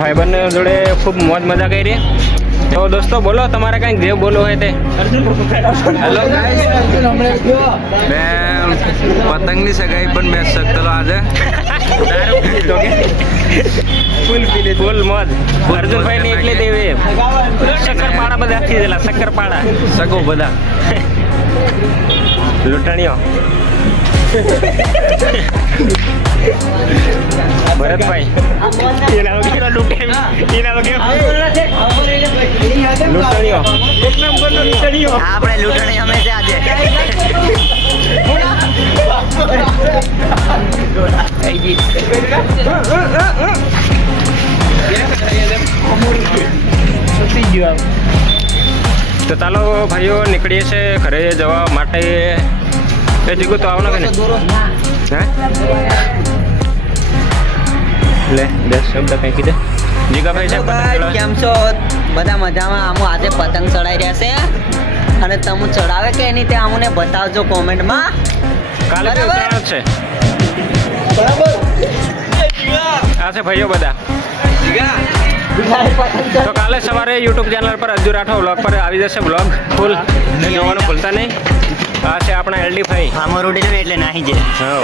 ભાઈબંધ જોડે ખૂબ મોજ મજા કરી. તો દોસ્તો બોલો, તમારે કંઈક જે બોલવું હોય તે. હેલો ગાઈસ, મેં પતંગની સગાઈ પણ મેચ શકતો આજે. ફૂલ મોજ. અર્જુનભાઈ ની એકલી દેવી શક્કરપાડા બધા આખી ગયેલા. શક્કરપાડા સગો બધા લૂંટણીઓ. ભરતભાઈ લૂંટણીઓ આપણે લૂંટણી અમે છે આજે. તો ચાલો ભાઈઓ નીકળીએ છીએ ઘરે જવા માટે. એ જીગુ તો આવનો કે ને હે લે 10 શબ્દ કંઈ કીધે જીગાભાઈ છે. કેમ છો બધા? મજામાં. આમો આજે પતંગ ચડાઈ રહ્યા છે અને તમે ચડાવે કે નહીં તે અમને બતાવજો કોમેન્ટમાં. કાલે તો ઉત્તરાયણ જ છે. આ છે ભાઈઓ બધા. તો કાલે સવારે યુટ્યુબ ચેનલ પર અજુ રાઠોડ વ્લોગ પર આવી જશે વ્લોગ ફૂલ. જોવાનું ભૂલતા નહીં. આ છે આપણા એલડી ભાઈ. આમો રોટી ને એટલે નાહી જાય. હા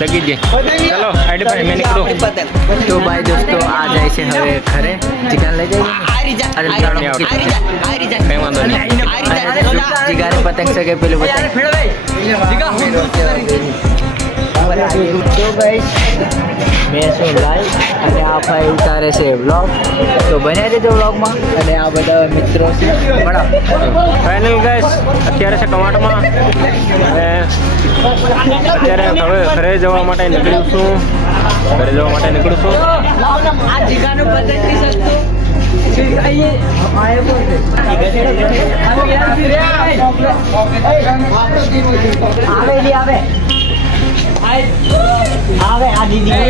જગી દે. ચલો આઈડી ભાઈ મેં નીકળું. તો ભાઈ દોસ્તો આ જાય છે હવે ઘરે. ચિકન લઈ જાય. કંઈ વાંધો નહીં. જીગારે પતંગ સગે પેલું તો ભાઈ મેં શું લાઈવ અને આ ભાઈ ઉતારે છે વ્લોગ. તો બન્યા રહેજો વ્લોગમાં. અને આ બધા મિત્રો છે ફાઇનલ ગાઈસ અત્યારે છે ટમાટરમાં. અને અત્યારે હવે ઘરે જવા માટે નીકળ્યું છું. આ જીગાનું પતંગ ની સસ્તું આવે આ દીદી